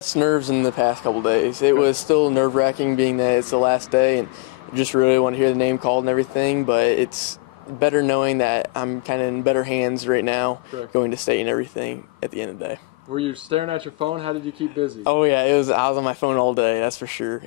It's nerves in the past couple days. It was still nerve-wracking being that it's the last day and just really want to hear the name called and everything, but it's better knowing that I'm kind of in better hands right now, Correct. going to state and everything at the end of the day. Were you staring at your phone? How did you keep busy? Oh yeah, I was on my phone all day, that's for sure.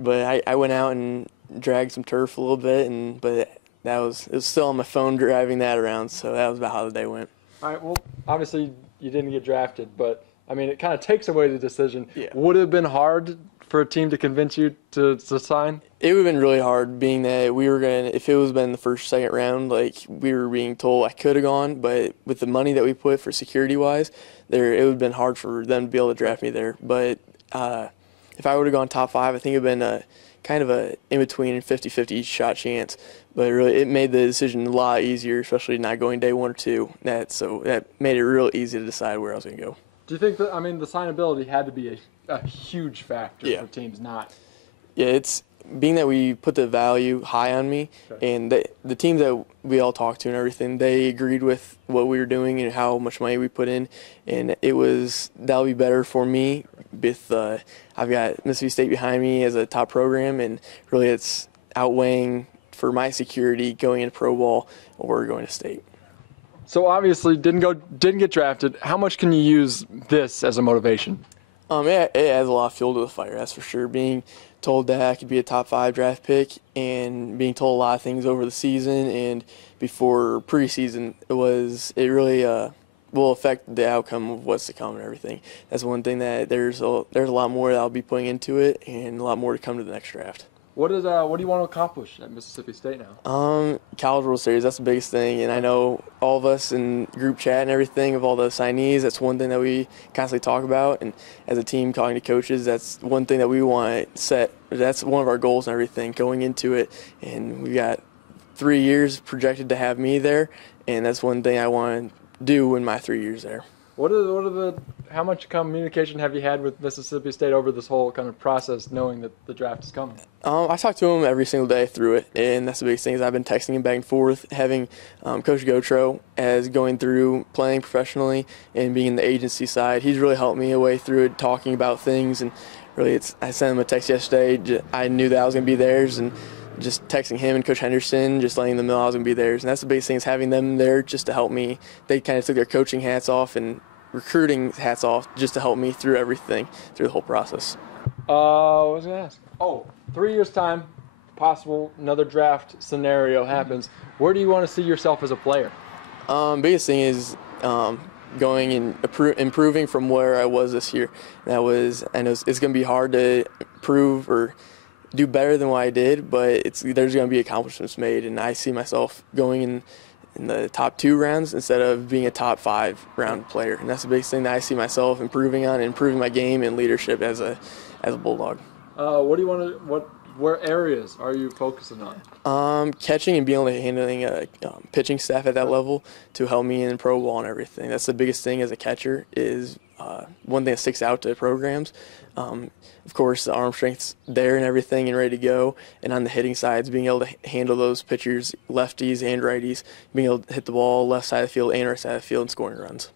But I went out and dragged some turf a little bit, but it was still on my phone driving that around, so that was about how the day went. All right, well, obviously you didn't get drafted, but I mean, it kind of takes away the decision. Yeah. Would it have been hard for a team to convince you to sign? It would have been really hard, being that we were going to, if it was been the first, second round, like we were being told I could have gone, but with the money that we put for security-wise, it would have been hard for them to be able to draft me there. But if I would have gone top 5, I think it would have been kind of a in-between 50-50 shot chance. But really, it made the decision a lot easier, especially not going day 1 or 2. So that made it real easy to decide where I was going to go. Do you think that, I mean, the signability had to be a huge factor Yeah. for teams not? Yeah, it's being that we put the value high on me, Okay. and the teams that we all talked to and everything, they agreed with what we were doing and how much money we put in, and that'll be better for me. With I've got Mississippi State behind me as a top program, and really it's outweighing for my security going into pro ball or going to state. So obviously didn't get drafted. How much can you use this as a motivation? It adds a lot of fuel to the fire, that's for sure. Being told that I could be a top 5 draft pick and being told a lot of things over the season and before preseason, it really will affect the outcome of what's to come and everything. That's one thing that there's a lot more that I'll be putting into it and a lot more to come to the next draft. What do you want to accomplish at Mississippi State now? College World Series, that's the biggest thing, and I know all of us in group chat and everything of all the signees, that's one thing that we constantly talk about, and as a team talking to coaches, that's one thing that we want to set. That's one of our goals and everything going into it, and we got 3 years projected to have me there, and that's one thing I want to do in my 3 years there. How much communication have you had with Mississippi State over this whole kind of process, knowing that the draft is coming? I talk to him every single day through it, and that's the biggest thing is I've been texting him back and forth, having Coach Gotro as going through playing professionally and being in the agency side. He's really helped me a way through it, talking about things, and really I sent him a text yesterday. I knew that I was going to be theirs, and just texting him and Coach Henderson, just letting them know I was going to be theirs. And that's the biggest thing is having them there just to help me. They kind of took their coaching hats off and recruiting hats off just to help me through everything, through the whole process. What was I going to ask? 3 years' time, possible another draft scenario happens. Where do you want to see yourself as a player? Biggest thing is going and improving from where I was this year. I know it's going to be hard to prove or do better than what I did, but there's going to be accomplishments made, and I see myself going in the top 2 rounds instead of being a top 5 round player. And that's the biggest thing that I see myself improving on, improving my game and leadership as a Bulldog. Where areas are you focusing on? Catching and being able to handling pitching staff at that level to help me in pro ball and everything. That's the biggest thing as a catcher is one thing that sticks out to programs. Of course, the arm strength's there and everything and ready to go. And on the hitting sides, being able to handle those pitchers, lefties and righties, being able to hit the ball left side of the field and right side of the field and scoring runs.